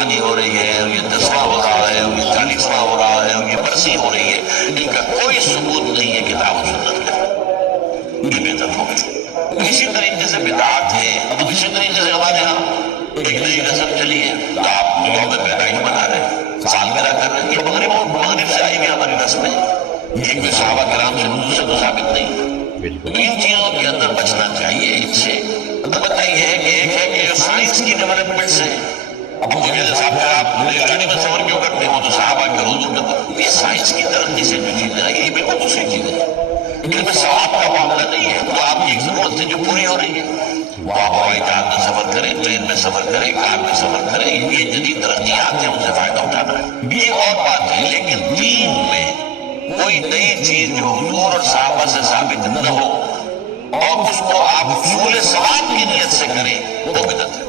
قربانی ہو رہی ہے، یہ 10واں ہو رہا ہے، یہ 40واں ہو رہا ہے، یہ برسی ہو رہی ہے، ان کا کوئی ثبوت نہیں ہے کتاب و سنت کا، یہ بدعت ہو گئی۔ اسی طریقے سے بدعات ہے، اب اسی طریقے سے ہمارے ہاں ایک نئی رسم چلی ہے، تو آپ دعا میں پیدائش منا رہے ہیں، سالگرہ کر رہے ہیں، یہ مغرب سے آئی بھی ہماری رسمیں، ایک بھی صحابہ کرام سے تو ثابت نہیں۔ ان چیزوں کے اندر بچنا چاہیے ان سے۔ البتہ یہ ہے کہ ایک ہے کہ جو سائنس کی ڈیولپمنٹ سے، اب مجھے صاحب آپ گاڑی میں سفر کیوں کرتے ہو تو صحابہ کے روزوں کے، یہ سائنس کی ترقی سے جو چیزیں ہیں یہ بالکل دوسری چیزیں ہیں، ان میں ثواب کا معاملہ نہیں ہے، تو آپ کی ایک ضرورت ہے جو پوری ہو رہی ہے، وہ آپ ہوائی جہاز میں سفر کریں، ٹرین میں سفر کریں، کار میں سفر کریں، یہ جدید ترقیات ہیں، ان سے فائدہ اٹھانا ہے، یہ ایک اور بات ہے۔ لیکن دین میں کوئی نئی چیز جو حضور اور صحابہ سے ثابت نہ ہو اور اس کو آپ حصول ثواب کی نیت سے کریں، وہ بدعت ہے۔